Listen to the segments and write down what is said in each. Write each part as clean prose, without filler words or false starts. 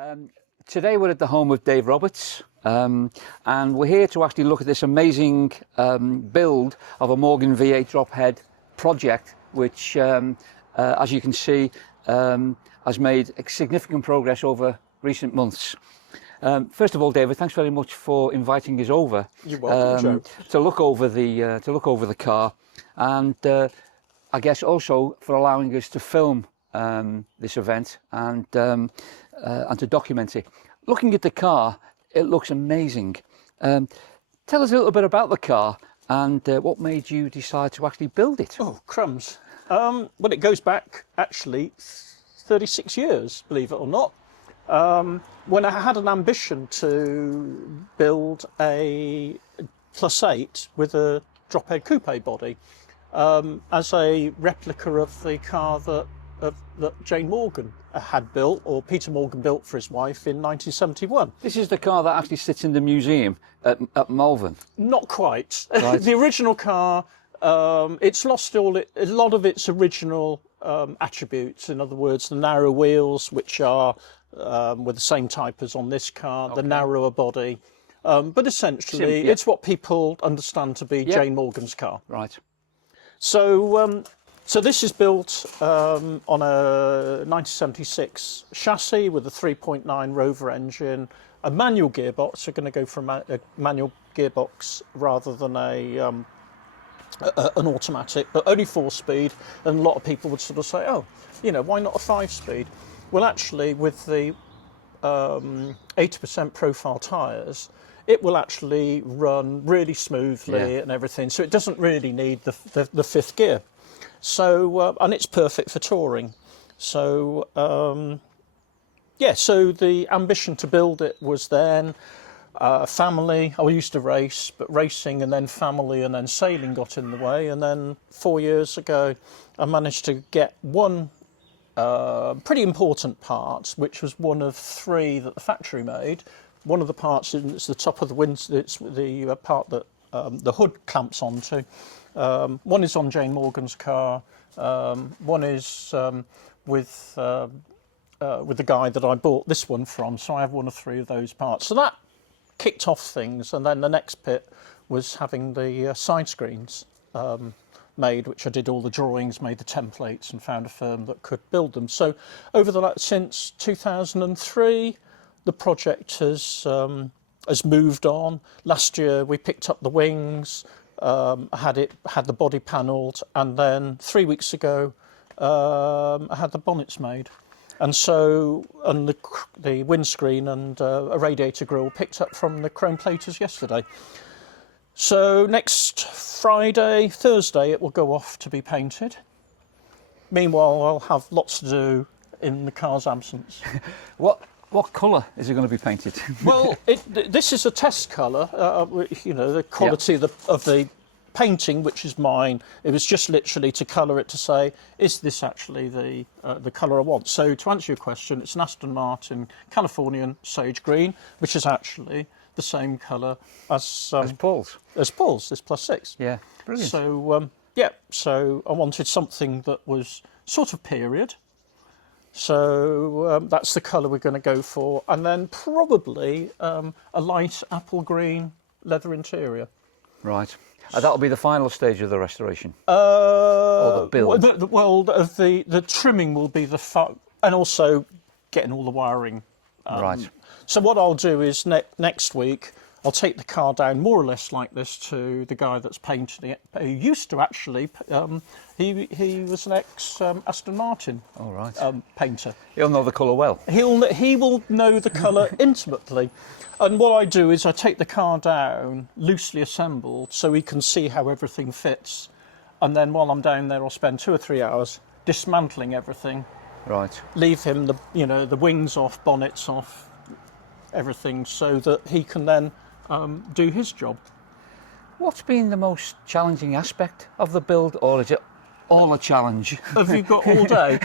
Um, Today we're at the home of Dave Roberts, and we're here to actually look at this amazing build of a Morgan V8 drop head project, which, as you can see, has made significant progress over recent months. First of all, David, thanks very much for inviting us over. You're welcome, Joe. To look over the car, and I guess also for allowing us to film this event and to document it. Looking at the car, it looks amazing. Tell us a little bit about the car and what made you decide to actually build it. Oh, crumbs. Well, it goes back actually 36 years, believe it or not. When I had an ambition to build a +8 with a Drop Head Coupe body as a replica of the car that Jane Morgan had built, or Peter Morgan built for his wife in 1971. This is the car that actually sits in the museum at Malvern. Not quite. Right. The original car, it's lost a lot of its original attributes. In other words, the narrow wheels, which are with the same type as on this car, the narrower body. But essentially, it's what people understand to be Jane Morgan's car. Right. So this is built on a 1976 chassis with a 3.9 Rover engine, a manual gearbox. We're going to go for a manual gearbox rather than an automatic, but only 4-speed. And a lot of people would sort of say, oh, you know, why not a 5-speed? Well, actually, with the 80% profile tyres, it will actually run really smoothly and everything. So it doesn't really need the 5th gear. So, and it's perfect for touring. So, so the ambition to build it was then family. I used to race, but racing and then family and then sailing got in the way. And then 4 years ago, I managed to get one pretty important part, which was one of 3 that the factory made. One of the parts is the top of the windscreen. It's the part that the hood clamps onto. One is on Jane Morgan's car. One is with the guy that I bought this one from. So I have one of 3 of those parts. So that kicked off things, and then the next bit was having the side screens made, which I did all the drawings, made the templates, and found a firm that could build them. So since 2003, the project has moved on. Last year we picked up the wings. Had the body panelled, and then 3 weeks ago I had the bonnets made, and the windscreen and a radiator grille picked up from the chrome platers yesterday. So next Thursday it will go off to be painted. Meanwhile, I'll have lots to do in the car's absence. What colour is it going to be painted? Well, this is a test colour. You know, the quality of the painting, which is mine. It was just literally to colour it to say, is this actually the colour I want? So to answer your question, it's an Aston Martin Californian sage green, which is actually the same colour as Paul's. As Paul's, this +6. Yeah, brilliant. So so I wanted something that was sort of period. So that's the colour we're going to go for, and then probably a light apple green leather interior. Right. That'll be the final stage of the restoration. Or the build. The trimming will be and also getting all the wiring. Right. So what I'll do is next week I'll take the car down more or less like this to the guy that's painting it. He used to actually. He was an ex Aston Martin painter. He'll know the colour well. He will know the colour intimately. And what I do is I take the car down loosely assembled so he can see how everything fits. And then while I'm down there, I'll spend 2 or 3 hours dismantling everything. Right. Leave him the wings off, bonnets off, everything, so that he can then do his job. What's been the most challenging aspect of the build, or is it all a challenge? Have you got all day?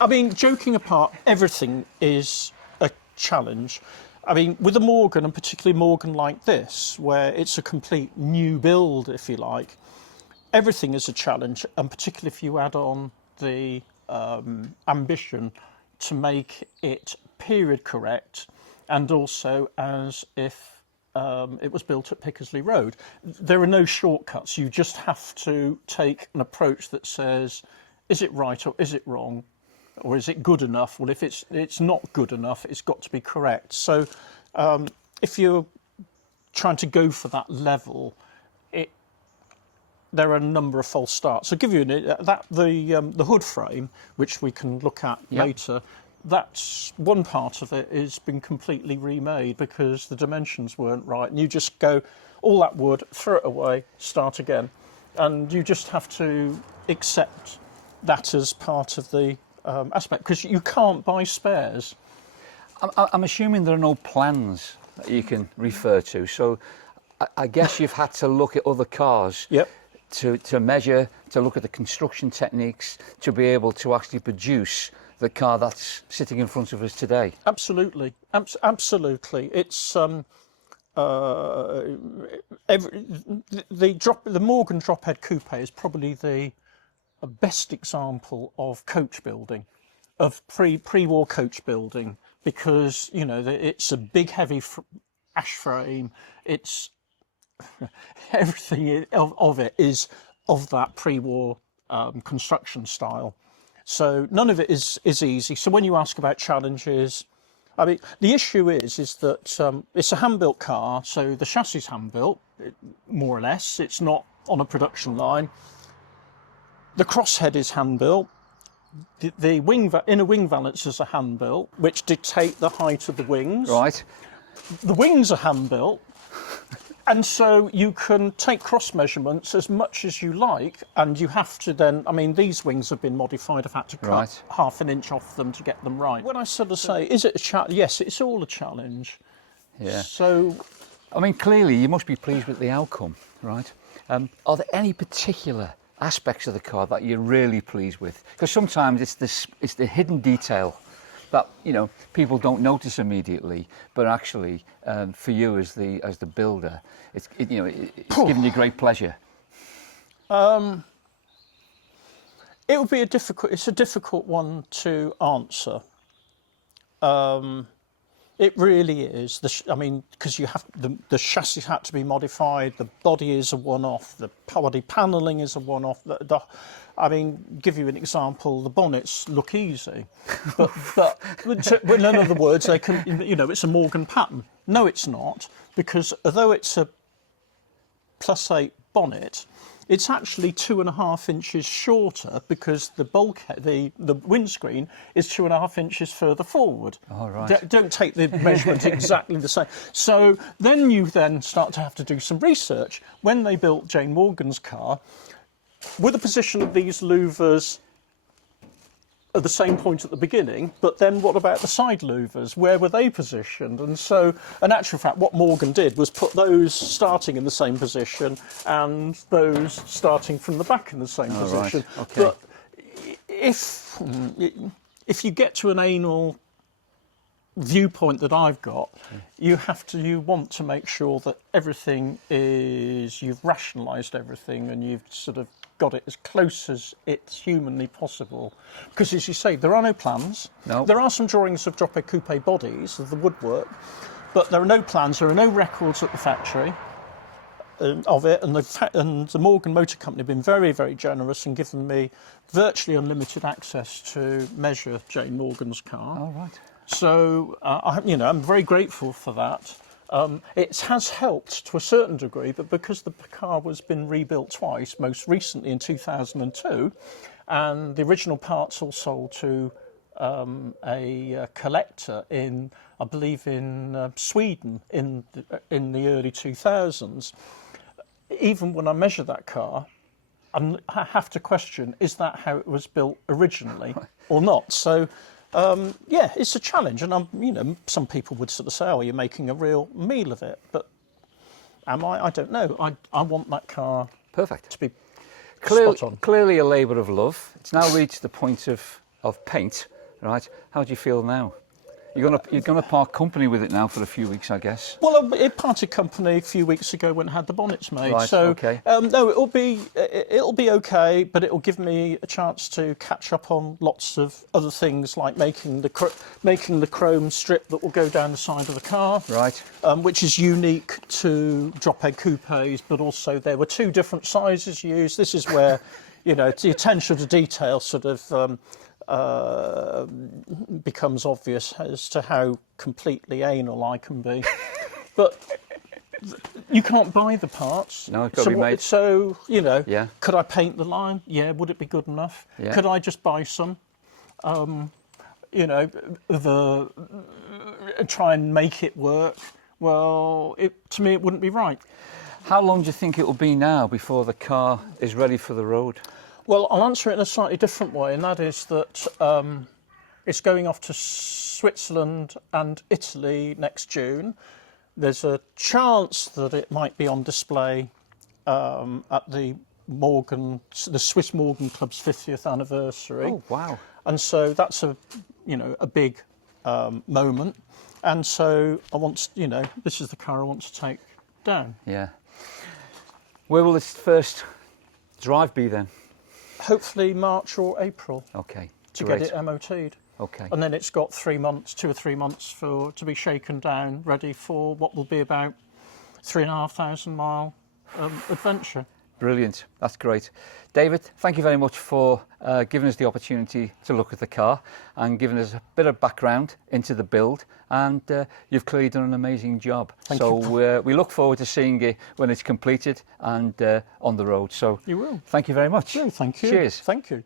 I mean, joking apart, everything is a challenge. I mean, with a Morgan, and particularly Morgan like this, where it's a complete new build, if you like, everything is a challenge, and particularly if you add on the ambition to make it period correct, and also as if it was built at Pickersleigh Road. There are no shortcuts. You just have to take an approach that says, is it right or is it wrong? Or is it good enough? Well, if it's not good enough, it's got to be correct. So if you're trying to go for that level, there are a number of false starts. I'll give you the hood frame, which we can look at later. That's one part of it has been completely remade because the dimensions weren't right, and you just go all that wood, throw it away, start again, and you just have to accept that as part of the aspect, because you can't buy spares. I'm assuming there are no plans that you can refer to, so I guess you've had to look at other cars to measure, to look at the construction techniques, to be able to actually produce the car that's sitting in front of us today. Absolutely, absolutely. It's the Morgan Drop Head Coupe is probably the best example of coach building, of pre-war coach building, because it's a big heavy ash frame. It's everything of it is of that pre-war construction style. So none of it is easy. So when you ask about challenges, I mean, the issue is that it's a hand-built car, so the chassis is hand-built, more or less. It's not on a production line. The crosshead is hand-built. The inner wing valance are hand-built, which dictate the height of the wings. Right. The wings are hand-built. And so you can take cross measurements as much as you like, and you have to then, I mean, these wings have been modified. I've had to cut half an inch off them to get them right. When I sort of say, is it a challenge? Yes, it's all a challenge. Yeah. So, I mean, clearly you must be pleased with the outcome, right? Are there any particular aspects of the car that you're really pleased with? Because sometimes it's the hidden detail that people don't notice immediately, but actually for you as the builder, it's giving you great pleasure. It would be it's a difficult one to answer. It really is. I mean, because the chassis had to be modified, the body is a one-off, the body panelling is a one-off. I mean, give you an example, the bonnets look easy, but in other words, they can, it's a Morgan pattern. No, it's not, because although it's a +8 bonnet, it's actually 2.5 inches shorter because the bulkhead, the windscreen is 2.5 inches further forward. Oh, right. Don't take the measurement exactly the same. So then you start to have to do some research. When they built Jane Morgan's car, were the position of these louvers at the same point at the beginning, but then what about the side louvers? Where were they positioned? And so, in actual fact, what Morgan did was put those starting in the same position and those starting from the back in the same position. Right. Okay. But if you get to an anal viewpoint that I've got, you want to make sure that everything you've rationalised everything and you've sort of got it as close as it's humanly possible. Because as you say, there are no plans. No. There are some drawings of Drop Head Coupe bodies, of the woodwork, but there are no plans, there are no records at the factory of it, and the Morgan Motor Company have been very, very generous and given me virtually unlimited access to measure Jane Morgan's car. Oh, right. So, I'm very grateful for that. It has helped to a certain degree, but because the car has been rebuilt twice, most recently in 2002, and the original parts all sold to a collector I believe in Sweden in the early 2000s. Even when I measure that car, I have to question, is that how it was built originally or not? So, it's a challenge, and some people would sort of say, "Oh, you're making a real meal of it," but am I? I don't know. I want that car Perfect. to be Clearly, spot on. clearly a labour of love. It's now reached the point of paint, right? How do you feel now? you're gonna part company with it now for a few weeks, I guess. Well, it parted company a few weeks ago when it had the bonnets made. Right, so okay. no, it'll be okay, but it'll give me a chance to catch up on lots of other things, like making the chrome strip that will go down the side of the car. Right. Which is unique to Drop Head Coupes, but also there were two different sizes used. This is where, you know, the attention to detail sort of becomes obvious as to how completely anal I can be. But you can't buy the parts. No, it's got to be made. So, you know, Yeah. could I paint the line? Yeah. Would it be good enough? Yeah. Could I just buy some? You know, try and make it work. Well, to me, it wouldn't be right. How long do you think it will be now before the car is ready for the road? Well, I'll answer it in a slightly different way, and that is that it's going off to Switzerland and Italy next June. There's a chance that it might be on display at the Swiss Morgan Club's 50th anniversary. Oh, wow. And so that's a big moment. And so this is the car I want to take down. Yeah. Where will this first drive be then? Hopefully March or April. Okay. To great. get it MOT'd. Okay. And then it's got 2 or 3 months to be shaken down, ready for what will be about 3,500 mile adventure. Brilliant. That's great. David, thank you very much for giving us the opportunity to look at the car and giving us a bit of background into the build. And you've clearly done an amazing job. Thank you. We look forward to seeing it when it's completed and on the road. So You will. Thank you very much. Yeah, thank you. Cheers. Thank you.